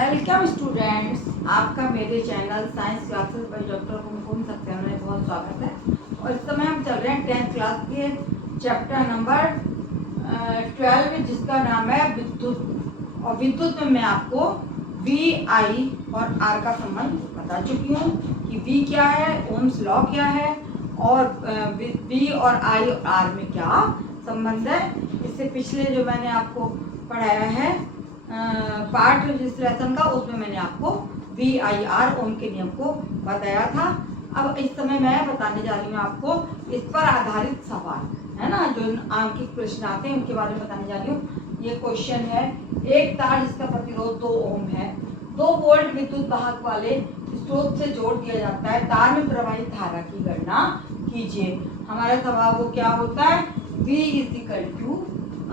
Welcome students, आपका मेरे channel science classes by doctor Kumkum Saxena में बहुत स्वागत है। और इस समय हम चल रहे हैं 10th क्लास के चैप्टर नंबर 12 जिसका नाम है विद्युत। और विद्युत में मैं आपको वी, आई और आर का संबंध बता चुकी हूँ कि वी क्या है, ओम्स लॉ क्या है और वी और आई और आर में क्या संबंध है। इससे पिछले जो मैंने आपको पढ़ाया है पार्ट जिस लेसन का, उसमें मैंने आपको वी आई आर ओम के नियम को बताया था। अब इस समय मैं बताने जा रही हूँ आपको इस पर आधारित सवाल, है ना, जो आंकिक प्रश्न आते हैं उनके बारे में बताने जा रही हूँ। ये क्वेश्चन है, एक तार जिसका प्रतिरोध 2 ओम है, 2 वोल्ट विद्युत वाहक वाले स्रोत से जोड़ दिया जाता है, तार में प्रवाहित धारा की गणना कीजिए। हमारा सवाल वो क्या होता है, V is to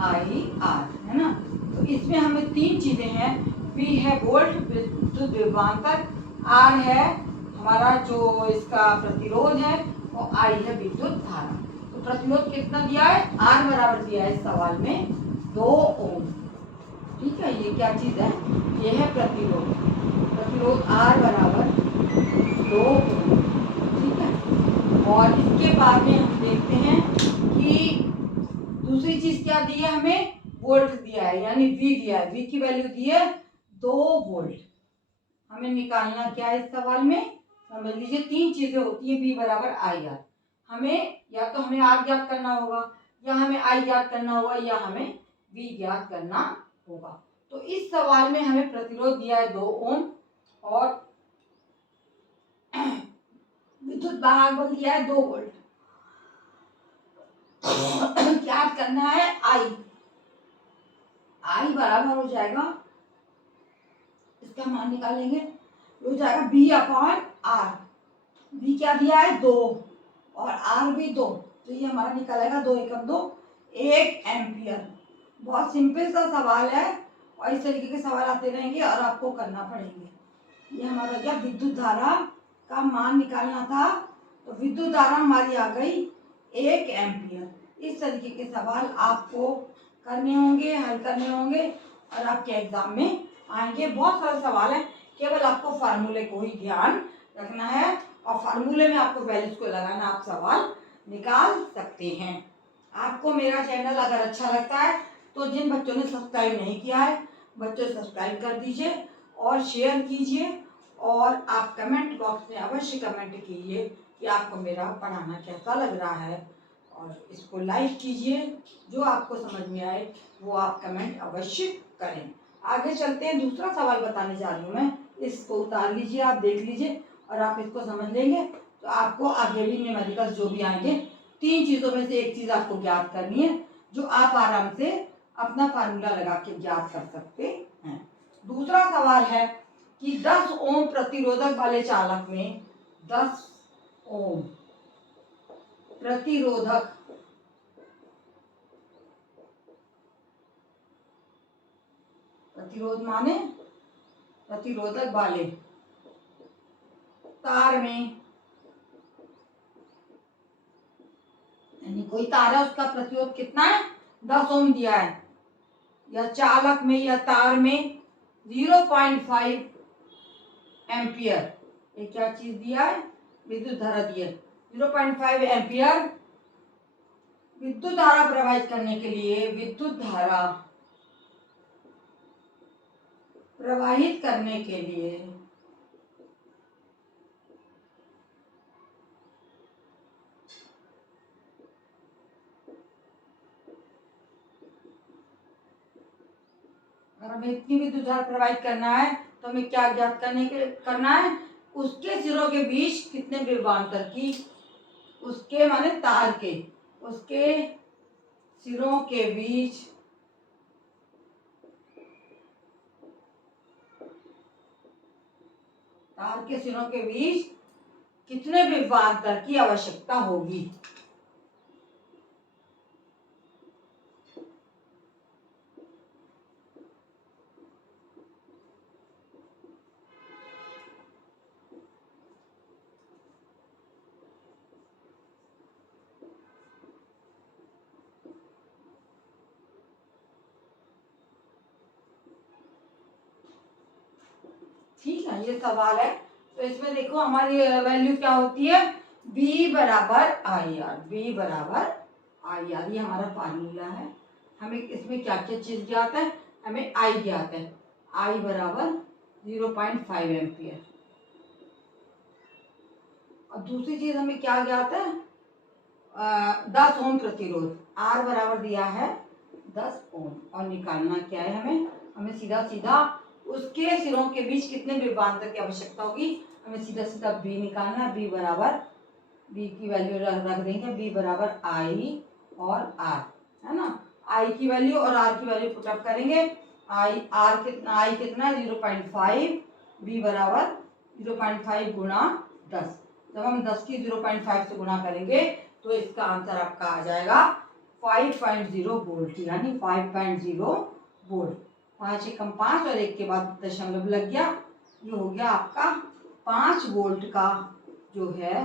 I R, है ना। तो इसमें हमें 3 चीजें हैं, V है वोल्ट विद्युत विभवांतर, R है हमारा जो इसका प्रतिरोध है और I है विद्युत धारा। तो प्रतिरोध कितना दिया है, R बराबर दिया है इस सवाल में 2 ओम। ठीक है, ये क्या चीज है, ये है प्रतिरोध। प्रतिरोध R बराबर 2 ओम। ठीक है, और इसके बाद में हम देखते हैं कि दूसरी चीज क्या दी है, हमें वोल्ट दिया है, यानी V दिया है। V की वैल्यू दी है 2 वोल्ट। हमें निकालना क्या है इस सवाल में, समझ लीजिए 3 चीजें होती है V बराबर आई आर। हमें या तो हमें R ज्ञात करना होगा, या हमें I ज्ञात करना होगा, या हमें V ज्ञात करना होगा। तो इस सवाल में हमें प्रतिरोध दिया है 2 ओम और विद्युत वाहक बल दिया है 2 वोल्ट। ज्ञात करना है I। I बराबर हो जाएगा, इसका मान निकालेंगे, हो जाएगा B अपॉन R। B क्या दिया है 2 और R भी 2, तो ये हमारा निकलेगा 2 एकम 2, 1 एम्पियर। बहुत सिंपल सा सवाल है और इस तरीके के सवाल आते रहेंगे और आपको करना पड़ेंगे। ये हमारा क्या, विद्युत धारा का मान निकालना था, तो विद्युत धारा हमारी आ गई 1 एम्पियर। इस तरीके के सवाल आपको करने होंगे, हल करने होंगे और आपके एग्जाम में आएंगे। बहुत सारे सवाल हैं, केवल आपको फार्मूले को ही ध्यान रखना है और फार्मूले में आपको वैल्यूज को लगाना, आप सवाल निकाल सकते हैं। आपको मेरा चैनल अगर अच्छा लगता है तो जिन बच्चों ने सब्सक्राइब नहीं किया है, बच्चों सब्सक्राइब कर दीजिए और शेयर कीजिए, और आप कमेंट बॉक्स में अवश्य कमेंट कीजिए कि आपको मेरा पढ़ाना कैसा लग रहा है, और इसको लाइक कीजिए। जो आपको समझ में आए वो आप कमेंट अवश्य करें। आगे चलते हैं, दूसरा सवाल बताने जा रही हूँ मैं, इसको उतार लीजिए, आप देख लीजिए और आप इसको समझ लेंगे तो आपको आगे भी न्यूमेरिकल्स जो भी आएंगे, 3 चीजों में से एक चीज आपको ज्ञात करनी है जो आप आराम से अपना फार्मूला लगा के ज्ञात कर सकते हैं। दूसरा सवाल है कि 10 ओम प्रतिरोधक वाले चालक में 10 ओम प्रतिरोधक प्रतिरोध माने प्रतिरोधक वाले तार में, यानी कोई तार है उसका प्रतिरोध कितना है, 10 ओम दिया है, या चालक में या तार में 0.5 एम्पियर, ये क्या चीज दिया है, विद्युत धारा दी है 0.5 एम्पियर। विद्युत धारा प्रवाहित करने के लिए, विद्युत धारा प्रवाहित करने के लिए अगर हमें इतनी विद्युत धारा प्रवाहित करना है तो हमें क्या ज्ञात करना है, उसके सिरों के बीच कितने विभवांतर की, उसके माने तार के, उसके सिरों के बीच तार के सिरों के बीच कितने विभवांतर की आवश्यकता होगी। ना, ये सवाल है। तो इसमें देखो हमारी वैल्यू क्या होती है, B बराबर आई आर, B बराबर आई आर, ये हमारा फार्मूला है। हमें इसमें क्या क्या चीज ज्ञात है, हमें आई ज्ञात है, आई बराबर 0.5 एम्पियर। और दूसरी चीज हमें क्या ज्ञात है, 10 ओम प्रतिरोध, आर बराबर दिया है 10 ओम। और निकालना क्या है हमें, हमें सीधा सीधा उसके सिरों के बीच कितने विभवांतर की आवश्यकता होगी, हमें सीधा सीधा बी निकालना। बी बराबर, बी की वैल्यू रख देंगे, बी बराबर आई और आर, है ना। आई की वैल्यू और आर की वैल्यू पुटअप करेंगे। आई आर कितना, आई कितना है 0.5, बी बराबर 0.5 गुणा 10। जब हम 10 की 0.5 से गुणा करेंगे तो इसका आंसर आपका आ जाएगा 5.0 वोल्ट, यानी 5.0 वोल्ट। 5 एकम 5 और 1 के बाद दशमलव लग गया, ये हो गया आपका 5 वोल्ट का जो है,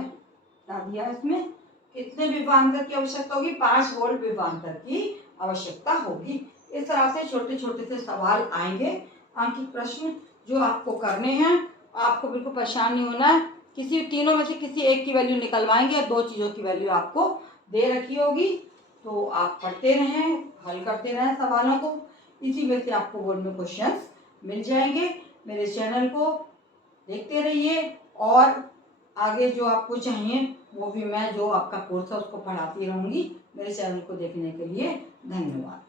क्या दिया इसमें, कितने विभवांतर की आवश्यकता होगी, 5 वोल्ट विभवांतर की आवश्यकता होगी। इस तरह से छोटे छोटे से सवाल आएंगे, आंकिक प्रश्न जो आपको करने हैं। आपको बिल्कुल परेशान नहीं होना है, किसी तीनों में से किसी एक की वैल्यू निकलवाएंगे, या 2 चीज़ों की वैल्यू आपको दे रखी होगी। तो आप पढ़ते रहें, हल करते रहें सवालों को, इसी में से आपको बोर्ड में क्वेश्चंस मिल जाएंगे। मेरे चैनल को देखते रहिए, और आगे जो आपको चाहिए वो भी मैं, जो आपका कोर्स है उसको पढ़ाती रहूँगी। मेरे चैनल को देखने के लिए धन्यवाद।